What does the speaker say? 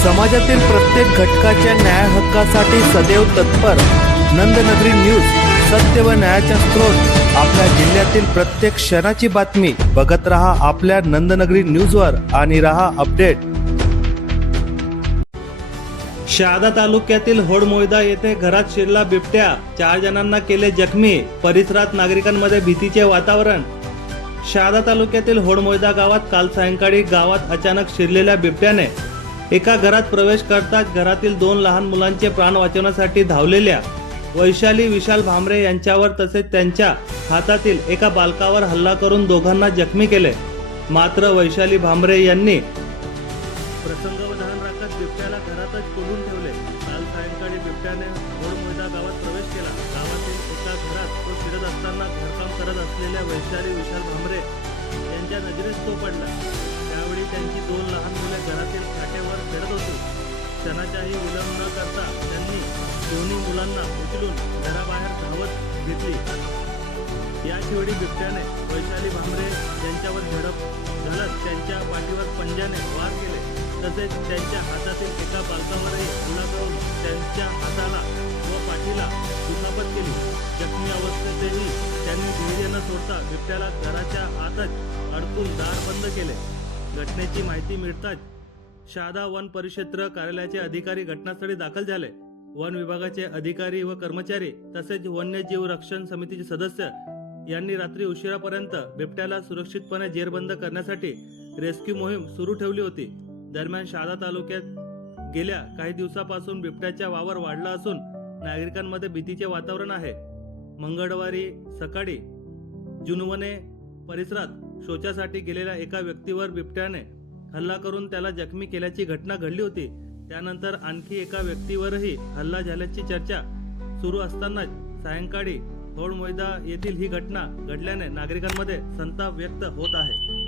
समाजातील प्रत्येक घटकाच्या न्याय हक्कासाठी सदैव तत्पर नंदनगरी न्यूज, सत्य व न्यायाचा स्रोत। आपल्या जिल्ह्यातील प्रत्येक क्षणाची बातमी बघत रहा आपल्या नंदनगरी न्यूजवर आणि रहा अपडेट। शहादा तालुक्यातील होडमोयदा येथे घरात शिरला बिबट्या, 4 जणांना केले जखमी। परिसरात नागरिकांमध्ये भीतीचे वातावरण। शहादा तालुक्यातील होडमोयदा गावात काल सायंकाळी गावात अचानक शिरलेल्या बिबट्याने एका घरात प्रवेश करताच घरातील 2 लहान मुलांचे प्राण वाचवण्यासाठी धावलेल्या वैशाली विशाल भामरे यांच्यावर तसेच त्यांच्या हातातील एका बालकावर हल्ला करून दोघांना जखमी केले। मात्र वैशाली भामरे यांनी प्रसंगावधान राखत बिबट्याला घरातच कोंडून ठेवले। काल सायंकाळी बिबट्याने होडमोयदा गावात प्रवेश केला। गावातील एका घरात तो शिरत असताना घरकाम करत असलेल्या वैशाली विशाल भामरे यांच्या नजरेस तो पडला। त्यावेळी त्यांची 2 लहान मुले घरातील खाटेवर खेळत होती। क्षणाचाही विलंब न करता त्यांनी दोन्ही मुलांना उचलून घराबाहेर धावत घेतली। याचवेळी बिबट्याने वैशाली भामरे यांच्यावर झडप घालत त्यांच्या पाठीवर पंजाने वार केले, तसेच त्यांच्या हातातील एका बालकावरही हल्ला करून त्यांच्या हाताला व पाठीला दुखापत केली। जखमी अवस्थेतही त्यांनी धैर्य न सोडता बिबट्याला घराच्या आतच अडकून दार बंद केले। घटनेची माहिती मिळताच शहादा वन परिक्षेत्र कार्यालयाचे अधिकारी घटनास्थळी दाखल झाले। वन विभागाचे अधिकारी व कर्मचारी तसेच वन्यजीव रक्षण समितीचे सदस्य यांनी रात्री उशिरापर्यंत बिबट्याला सुरक्षितपणे जेरबंद करण्यासाठी रेस्क्यू मोहीम सुरू ठेवली होती। दरम्यान शहादा तालुक्यात गेल्या काही दिवसापासून बिबट्याचा वावर वाढला असून नागरिकांमध्ये भीतीचे वातावरण आहे। मंगळवारी सकाळी जुनवणे परिसरात शौचासाठी गेलेल्या एका व्यक्तीवर बिबट्याने हल्ला करून त्याला जखमी केल्याची घटना घडली होती। त्यानंतर आणखी एका व्यक्तीवरही हल्ला झाल्याची चर्चा सुरू असतानाच सायंकाळी होडमोयदा येथील ही घटना घडल्याने नागरिकांमध्ये संताप व्यक्त होत आहे।